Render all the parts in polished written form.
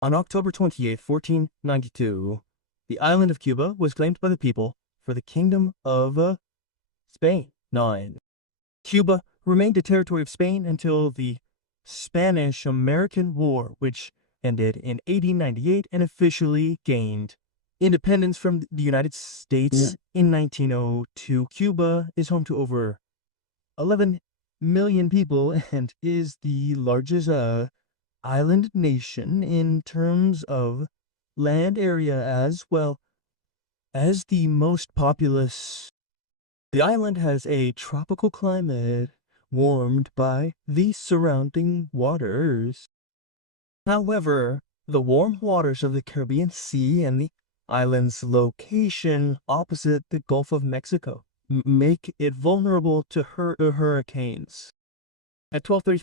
On October 28, 1492, the island of Cuba was claimed by the people for the Kingdom of Spain. 9. Cuba remained a territory of Spain until the Spanish-American War, which ended in 1898 and officially gained independence from the United States in 1902. Cuba is home to over 11 million people and is the largest island nation in terms of land area as well as the most populous. The island has a tropical climate warmed by the surrounding waters. However, the warm waters of the Caribbean Sea and the island's location opposite the Gulf of Mexico make it vulnerable to hurricanes. At 12:30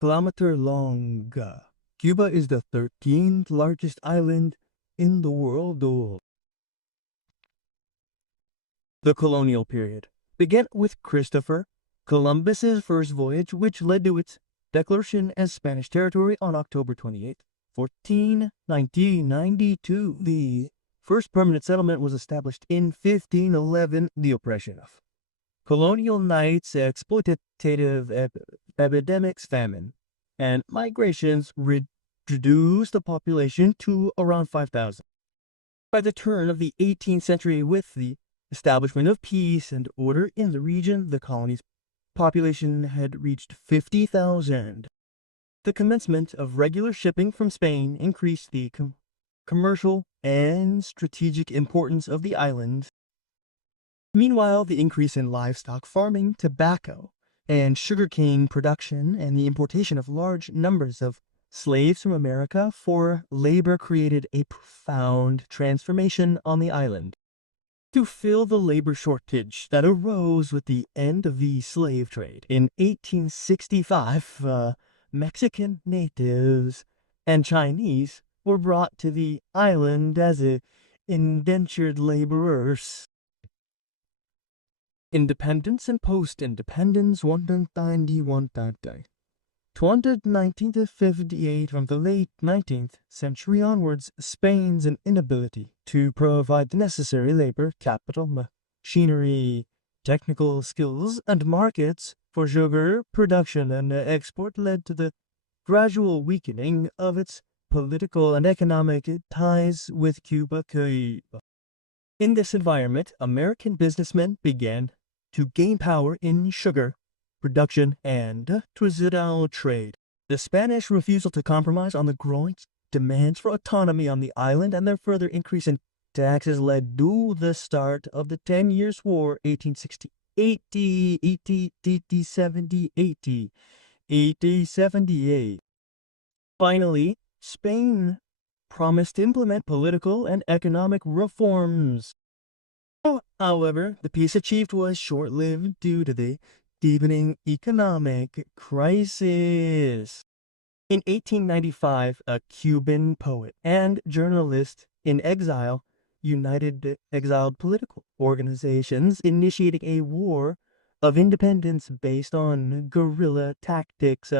kilometer long, Cuba is the 13th largest island in the world. The colonial period began with Christopher Columbus's first voyage, which led to its declaration as Spanish territory on October 28, 1492. The first permanent settlement was established in 1511. The oppression of colonial knights, exploitative epidemics, famine, and migrations reduced the population to around 5,000. By the turn of the 18th century, with the establishment of peace and order in the region, the colony's population had reached 50,000. The commencement of regular shipping from Spain increased the commercial and strategic importance of the island. Meanwhile, the increase in livestock farming, tobacco, and sugarcane production, and the importation of large numbers of slaves from America for labor created a profound transformation on the island. To fill the labor shortage that arose with the end of the slave trade in 1865, Mexican natives and Chinese were brought to the island as indentured laborers. Independence and post-independence. 1958. From the late 19th century onwards, Spain's inability to provide the necessary labor, capital, machinery, technical skills, and markets for sugar production and export led to the gradual weakening of its political and economic ties with Cuba. In this environment, American businessmen began to gain power in sugar production and transatlantic trade. The Spanish refusal to compromise on the growing demands for autonomy on the island and their further increase in taxes led to the start of the 10 Years' War, 1860, 1878. Finally, Spain promised to implement political and economic reforms. However, the peace achieved was short-lived due to the deepening economic crisis. In 1895, a Cuban poet and journalist in exile united exiled political organizations, initiating a war of independence based on guerrilla tactics.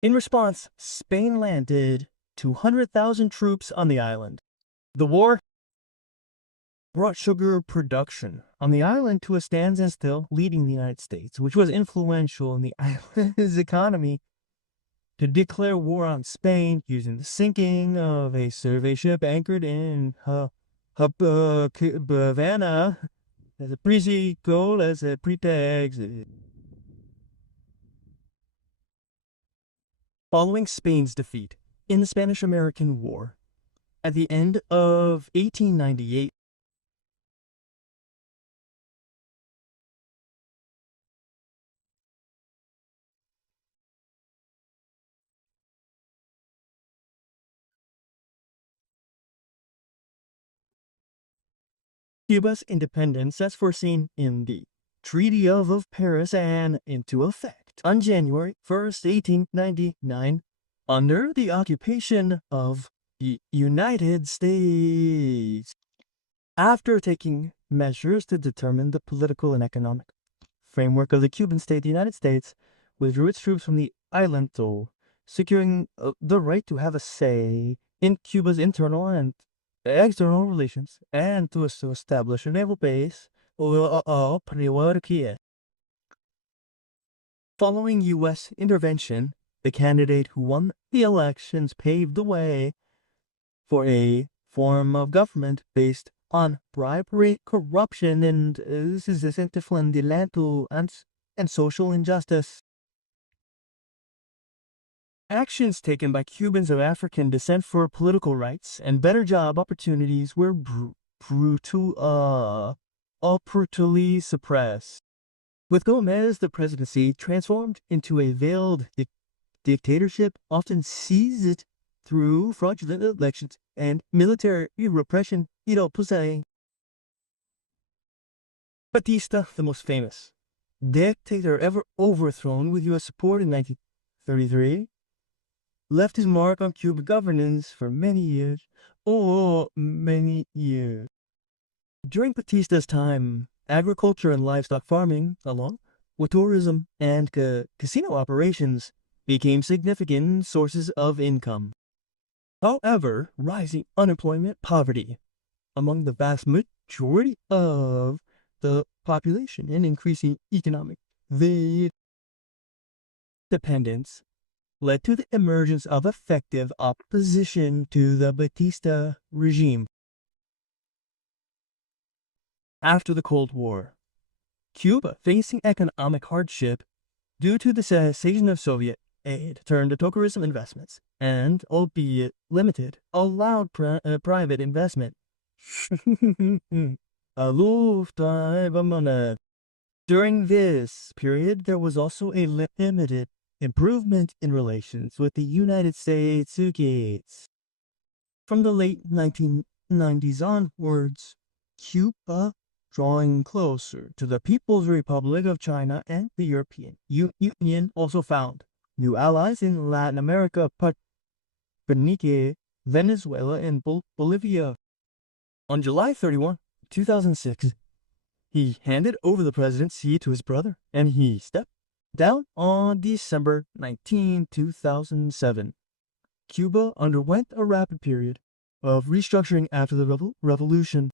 In response, Spain landed 200,000 troops on the island. The war brought sugar production on the island to a standstill, leading the United States, which was influential in the island's economy, to declare war on Spain using the sinking of a survey ship anchored in Havana as a pretext. Following Spain's defeat in the Spanish-American War, at the end of 1898, Cuba's independence, as foreseen in the Treaty of Paris, and into effect on January 1st, 1899, under the occupation of the United States. After taking measures to determine the political and economic framework of the Cuban state, the United States withdrew its troops from the island. securing the right to have a say in Cuba's internal and external relations, and to establish a naval base priority. Following U.S. intervention, the candidate who won the elections paved the way for a form of government based on bribery, corruption, and and social injustice. Actions taken by Cubans of African descent for political rights and better job opportunities were brutally suppressed. With Gomez, the presidency transformed into a veiled dictatorship, often seized through fraudulent elections and military repression. Batista, the most famous dictator ever overthrown with U.S. support in 1933, left his mark on Cuban governance for many years. During Batista's time, agriculture and livestock farming, along with tourism and casino operations, became significant sources of income. However, rising unemployment, poverty among the vast majority of the population, and increasing economic dependence led to the emergence of effective opposition to the Batista regime. After the Cold War, Cuba, facing economic hardship due to the cessation of Soviet aid, turned to tourism investments and, albeit limited, allowed private investment. During this period, there was also a limited improvement in relations with the United States. From the late 1990s onwards, Cuba, drawing closer to the People's Republic of China and the European Union, also found new allies in Latin America, particularly Venezuela and Bolivia. On July 31, 2006, he handed over the presidency to his brother, and he stepped down on December 19, 2007. Cuba underwent a rapid period of restructuring after the revolution.